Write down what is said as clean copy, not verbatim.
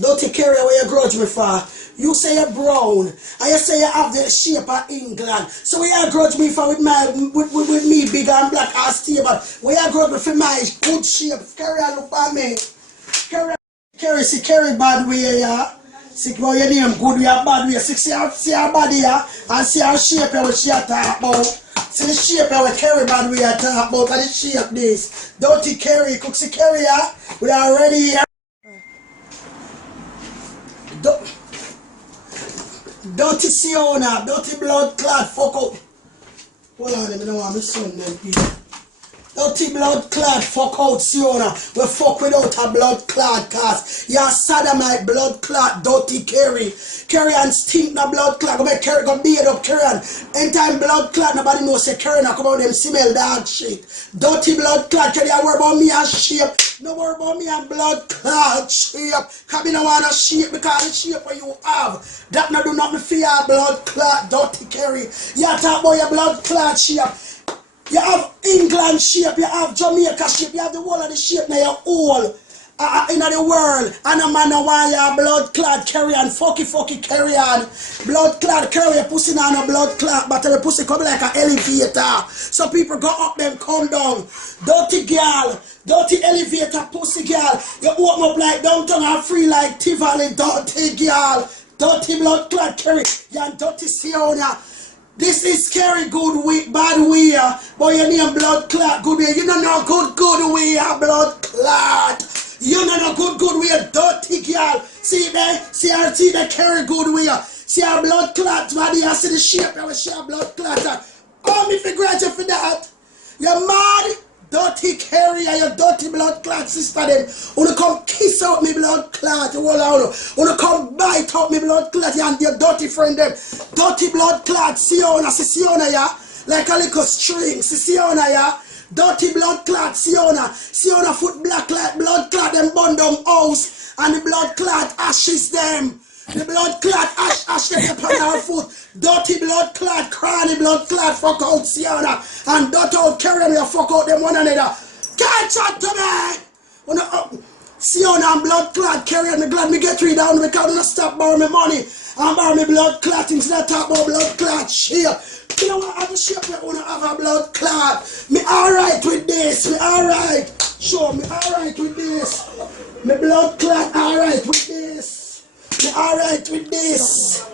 Dirty Kerry, where you grudge me for? You say you're brown, and you say you have the shape of England. So where you grudge me for with me big and black and stable? Where you grudge me for my good shape? Kerry, look at me. Kerry, see Kerry bad way, yeah. See how your name good, we are bad way. See her body, yeah, and see her shape what she talk about. See the shape what Kerry bad way talk about, and the shape this. Dirty Kerry, cook see Kerry, yeah. We are ready here. Dirty Siona, dirty blood clot, fuck up. Hold on, let me know what my son them here. Dirty blood clot, fuck out Siona. We fuck without a blood clot, cause you're sodomite blood clot, dirty Kerry. Kerry and stink the blood clot. Go make Kerry go beat up Kerry and anytime blood clot, nobody knows say Kerry not come out them smell dog shit. Dirty blood clot, Kerry, I worry about me and shape. No worry about me and blood clot shape. Cause me no want to shape because the shape what you have. That no do nothing for your blood clot, dirty Kerry. You talk about your blood clot shape. You have England shape, you have Jamaica shape, you have the whole of the shape now you're all in the world. And a man want your blood clot Kerry and fucky Kerry on. Blood clot Kerry, your pussy on a blood clot, but the pussy come like an elevator. So people go up them, come down. Dirty girl, dirty elevator pussy girl. You open up like downtown and free like Tivoli, dirty girl. Dirty blood clot Kerry, you're dirty Siona. This is Kerry good way, bad way, but your name blood clot good way. You don't know good way, blood clot. You don't know good way, dirty girl. See there, see her Kerry good way. See her blood clot, body, I see the shape, I will share blood clot. Oh, me for graduate for that. You're mad? Dirty Kerry and your dirty blood clot sister them. Wanna come kiss out me blood clot, wanna come bite out me blood clot and your dirty friend them. Dirty blood clot, Siona, see Siona ya, like a little string, see Siona ya. Dirty blood clot, Siona foot black like blood clot them bun down house and the blood clot ashes them. The blood clot ash them upon our foot. Dirty blood clot, cranny blood clot, fuck out Siona. And dirty out Kerry and you fuck out them one another. Can't chat to me! Siona and blood clot Kerry and me glad me get rid down because I don't stop borrow me money. And borrow me blood clot instead of talk about blood clot shape. You know what other shape you wanna have a blood clot? Me alright with this, me alright. Sure, me alright with this. Me blood clot alright with this. Me alright with this.